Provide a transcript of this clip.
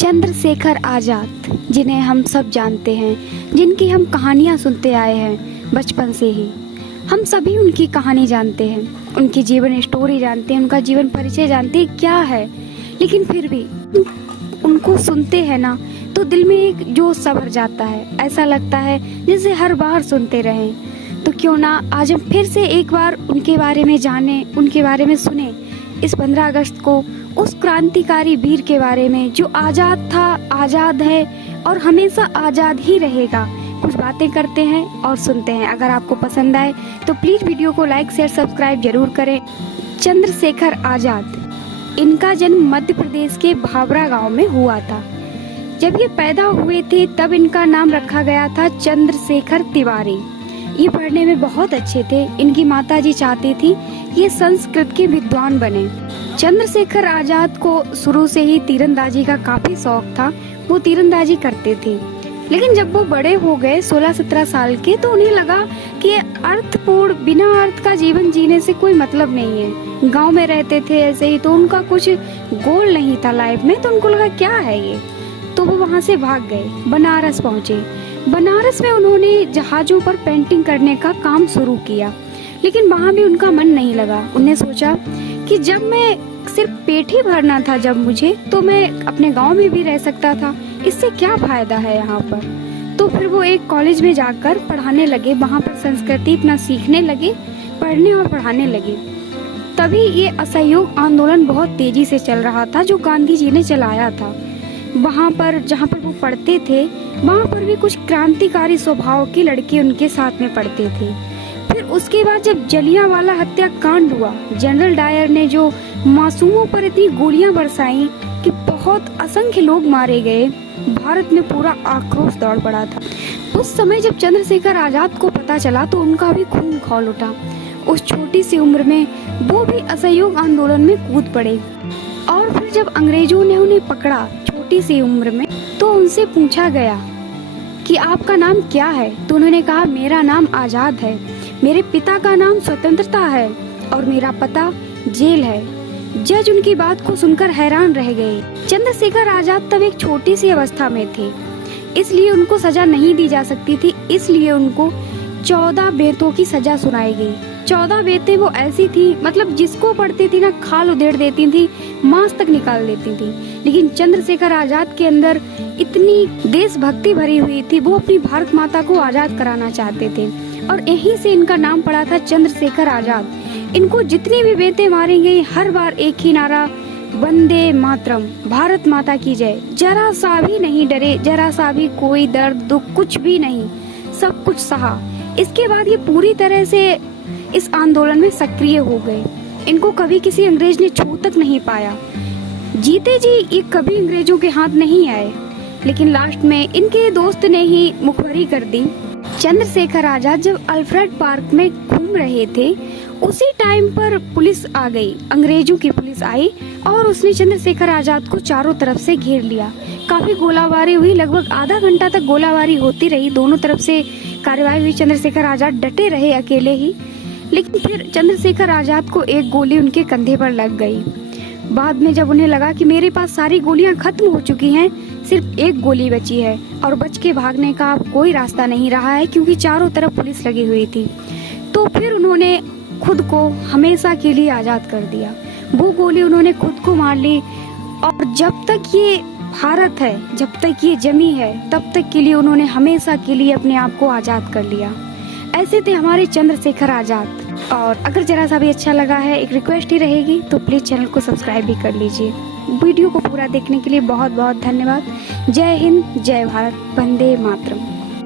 चंद्रशेखर आज़ाद, जिन्हें हम सब जानते हैं, जिनकी हम कहानियाँ सुनते आए हैं बचपन से ही। हम सभी उनकी कहानी जानते हैं, उनकी जीवन स्टोरी जानते हैं, उनका जीवन परिचय जानते हैं क्या है। लेकिन फिर भी उनको सुनते हैं ना तो दिल में एक जोश सा भर जाता है। ऐसा लगता है जैसे हर बार सुनते रहें। तो क्यों ना आज हम फिर से एक बार उनके बारे में जाने, उनके बारे में सुने। इस 15 अगस्त को उस क्रांतिकारी वीर के बारे में जो आज़ाद था, आज़ाद है और हमेशा आज़ाद ही रहेगा। कुछ बातें करते हैं और सुनते हैं। अगर आपको पसंद आए तो प्लीज़ वीडियो को लाइक शेयर सब्सक्राइब जरूर करें। चंद्रशेखर आज़ाद, इनका जन्म मध्य प्रदेश के भावरा गांव में हुआ था। जब ये पैदा हुए थे तब इनका नाम रखा गया था चंद्रशेखर तिवारी। ये पढ़ने में बहुत अच्छे थे। इनकी माताजी चाहती थी ये संस्कृत के विद्वान बने। चंद्रशेखर आज़ाद को शुरू से ही तीरंदाजी का काफी शौक था। वो तीरंदाजी करते थे। लेकिन जब वो बड़े हो गए 16-17 साल के तो उन्हें लगा कि अर्थपूर्ण बिना अर्थ का जीवन जीने से कोई मतलब नहीं है। गांव में रहते थे ऐसे ही, तो उनका कुछ गोल नहीं था लाइफ में। तो उनको लगा क्या है ये, तो वो वहाँ से भाग गए, बनारस पहुँचे। बनारस में उन्होंने जहाजों पर पेंटिंग करने का काम शुरू किया। लेकिन वहाँ भी उनका मन नहीं लगा। उन्हें सोचा कि जब मैं सिर्फ पेट ही भरना था जब मुझे, तो मैं अपने गांव में भी रह सकता था। इससे क्या फायदा है यहाँ पर। तो फिर वो एक कॉलेज में जाकर पढ़ाने लगे। वहाँ पर संस्कृति अपना सीखने लगे, पढ़ने और पढ़ाने लगे। तभी ये असहयोग आंदोलन बहुत तेजी से चल रहा था जो गांधी जी ने चलाया था। वहाँ पर जहाँ पर वो पढ़ते थे वहाँ पर भी कुछ क्रांतिकारी स्वभाव के लड़के उनके साथ में पढ़ते थे। फिर उसके बाद जब जलियांवाला हत्याकांड हुआ, जनरल डायर ने जो मासूमों पर इतनी गोलियां बरसाई कि बहुत असंख्य लोग मारे गए, भारत में पूरा आक्रोश दौड़ पड़ा था। उस समय जब चंद्रशेखर आज़ाद को पता चला तो उनका भी खून खौल उठा। उस छोटी सी उम्र में वो भी असहयोग आंदोलन में कूद पड़े। और फिर जब अंग्रेजों ने उन्हें पकड़ा छोटी सी उम्र में, तो उनसे पूछा गया कि आपका नाम क्या है। तो उन्होंने कहा मेरा नाम आज़ाद है, मेरे पिता का नाम स्वतंत्रता है और मेरा पता जेल है। जज उनकी बात को सुनकर हैरान रह गए। चंद्रशेखर आज़ाद तब एक छोटी सी अवस्था में थे, इसलिए उनको सजा नहीं दी जा सकती थी। इसलिए उनको 14 बेतों की सजा सुनाई गई। 14 बेतें वो ऐसी थी, मतलब जिसको पढ़ती थी ना खाल उधेड़ देती थी, मांस तक निकाल देती थी। लेकिन चंद्रशेखर आज़ाद के अंदर इतनी देशभक्ति भरी हुई थी, वो अपनी भारत माता को आज़ाद कराना चाहते थे और यहीं से इनका नाम पड़ा था चंद्रशेखर आज़ाद। इनको जितनी भी बेतें मारी गई, हर बार एक ही नारा, वंदे मातरम, भारत माता की जय। जरा सा भी नहीं डरे, जरा सा भी कोई दर्द दुख कुछ भी नहीं, सब कुछ सहा। इसके बाद ये पूरी तरह से इस आंदोलन में सक्रिय हो गए। इनको कभी किसी अंग्रेज ने छू तक नहीं पाया। जीते जी ये कभी अंग्रेजों के हाथ नहीं आए, लेकिन लास्ट में इनके दोस्त ने ही मुखबरी कर दी। चंद्रशेखर आज़ाद जब अल्फ्रेड पार्क में घूम रहे थे, उसी टाइम पर पुलिस आ गई, अंग्रेजों की पुलिस आई और उसने चंद्रशेखर आज़ाद को चारों तरफ से घेर लिया। काफी गोलाबारी हुई, लगभग आधा घंटा तक गोलाबारी होती रही। दोनों तरफ से कार्रवाई हुई। चंद्रशेखर आज़ाद डटे रहे अकेले ही। लेकिन फिर चंद्रशेखर आज़ाद को एक गोली उनके कंधे पर लग गई। बाद में जब उन्हें लगा कि मेरे पास सारी गोलियां खत्म हो चुकी हैं, सिर्फ एक गोली बची है और बच के भागने का अब कोई रास्ता नहीं रहा है क्योंकि चारों तरफ पुलिस लगी हुई थी, तो फिर उन्होंने खुद को हमेशा के लिए आज़ाद कर दिया। वो गोली उन्होंने खुद को मार ली और जब तक ये भारत है, जब तक ये जमी है, तब तक के लिए उन्होंने हमेशा के लिए अपने आप को आज़ाद कर लिया। ऐसे थे हमारे चंद्रशेखर आज़ाद। और अगर जरा सा भी अच्छा लगा है, एक रिक्वेस्ट ही रहेगी, तो प्लीज़ चैनल को सब्सक्राइब भी कर लीजिए। वीडियो को पूरा देखने के लिए बहुत बहुत धन्यवाद। जय हिंद, जय भारत, वंदे मातरम।